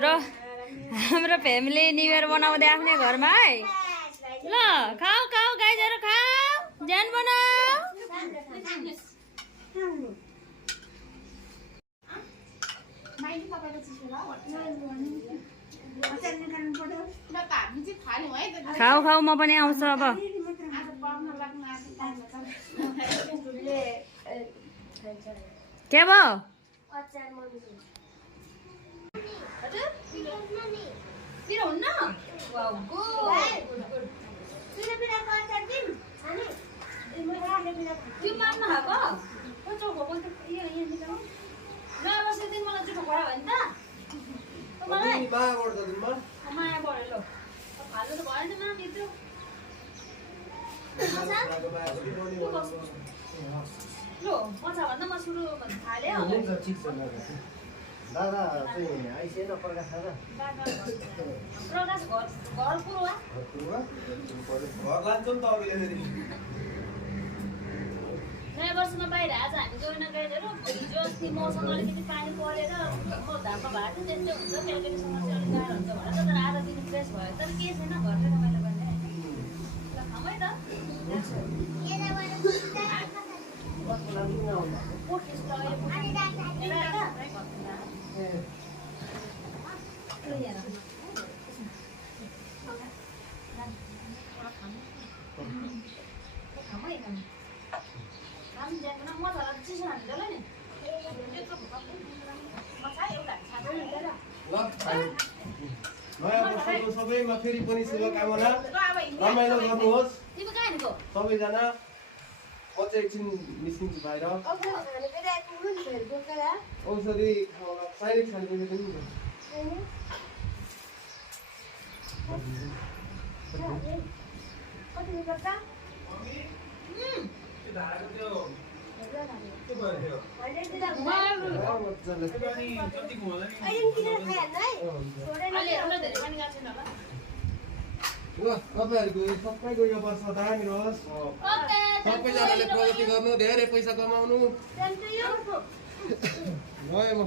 हाम्रो family new year मनाउँदै आफ्नै घरमा है। ल खाऊ खाऊ गाईहरू खाऊ, ज्यान बनाऊ। खाऊ खाऊ म पनि आउँछु अब। के भयो? दादा चाहिँ आइसेन प्रकाश दादा प्रकाश घर पुरुवा घर लान्छौँ त अब यसरी नयाँ वर्षमा बाहिर आज हामी गएन गाईहरू। हिजो अस्ति मौसम अलिकति पानी परेर धाममा भएको थियो, त्यस्तै हुन्छ। बेलुकीसँग चाहिँ अलिक गाह्रो हुन्छ भनेर तर आधा दिन फ्रेस भयो। तर के छैन, घरले रमाइलो गर्ने होइन। ल खाउँ है त। नयाँ वर्षको सबैमा फेरि पनि शुभकामना, रमाइलो गर्नुहोस् सबैजना। म चाहिँ एकछिन निस्किन्छु बाहिर, औषधि साइलेन्ट खाने पनि ल तपाईँहरूको सबैको यो वर्ष दामी रहोस्। सबैजनाले प्रगति गर्नु, धेरै पैसा कमाउनु। गएँ म।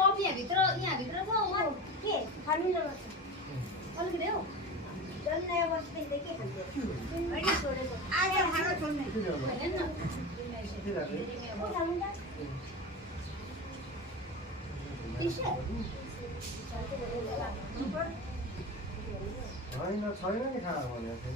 कफी यहाँभित्र छ के खानु अलिकति हौ। नयाँ वर्षदेखि के खान्छ आज खाना छोड्ने होइन छैन नि खाना भनेको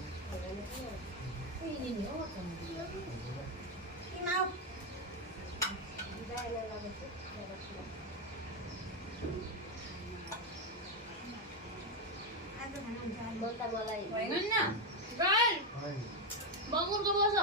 बगुरको बस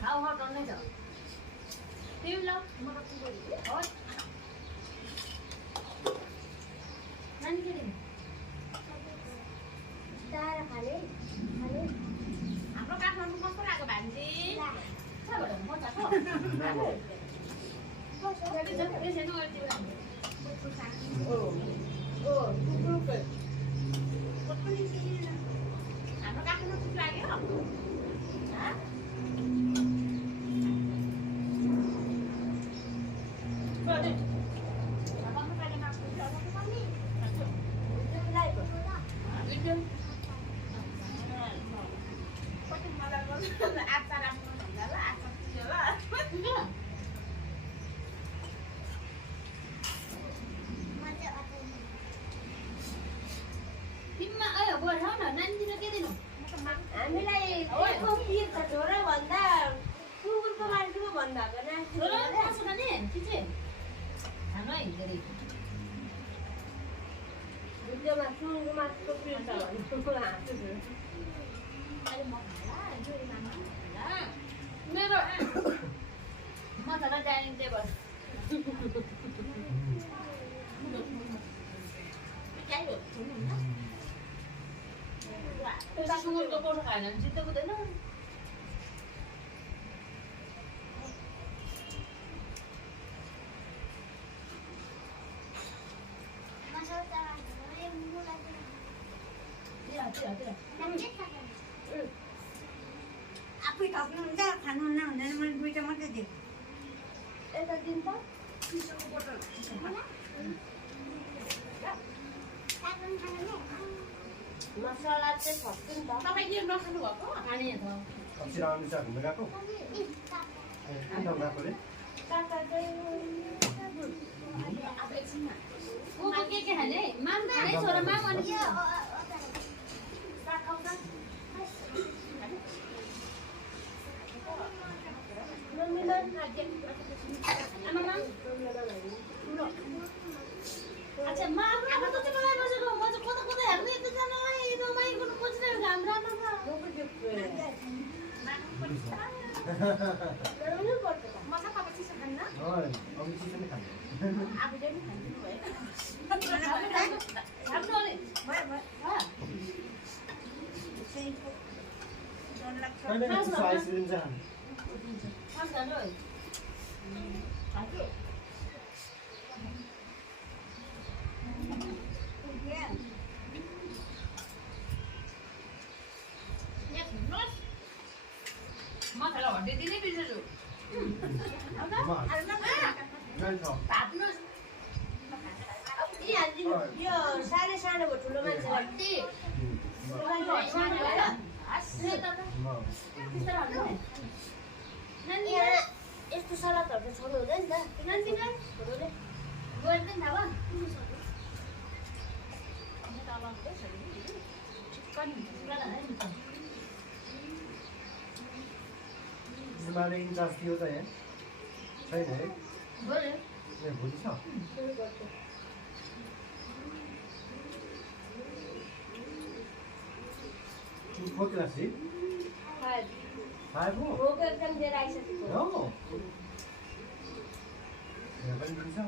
खाऊ खाऊ टन्नै छ तिमी ल म त नानी के दिनु दारा खाले हाम्रो काठमाडौँ कस्तो लाग्यो भान्जी मजाको हाम्रो काठमाडौँ ठिक लाग्यो छोरा मासु खाने कि चाहिँ खानु है धेरै भिडियोमा सुँगुरको मासुको प्रिय छ भने सुँगुर हाँस्छु अहिले म खाला जोडी मामा खाला मेरो मसाला डाइनिङ टेबल सुँगुरको कोठो खाएन भने चित्त बुझ्दैन आफै थप्नुहुन्छ खानुहुन्न हुँदैन मैले दुईटा मात्रै दिएँ यता दिन्छ मसला चाहिँ थप्छु नि त तपाईँ के नखानु भएको खाने त अप्सी राउन्ड छ घुम्नु गएको कुन ठाउँ गएको रे काका चाहिँ अब एकछिनमा म के खाने माम खाने छोरा माम अनि के अच्छा म आफ्नो त चाहिँ मलाई बसेको म चाहिँ कता कता हेर्नु एकजना रमाइ गर्नु खोजिरहेको हाम्रो आमामा मजा तपाईँ चिसो खान्न अब चिसो नै खान्छ आफू चाहिँ खान्छु भयो आफ्नो अलि कहिले चिसो आइसक्रिम चाहिँ खान्छ खानु है खान्छु मसाला हड्डिदिनै बिर्सेछु यो सानो सानो भयो ठुलो मान्छेलाई हड्डी यस्तो सलादहरू त छोड्नु हुँदैन नि त गएर पनि थाहा भयो हिमालय इन्चार्ज थियो त यहाँ छैन है गऱ्यो ए भोलि छ फोर्थ क्लास जी फाइभ हो भोक एकदम लिएर आइसकेको हो यहाँ पनि दिन्छ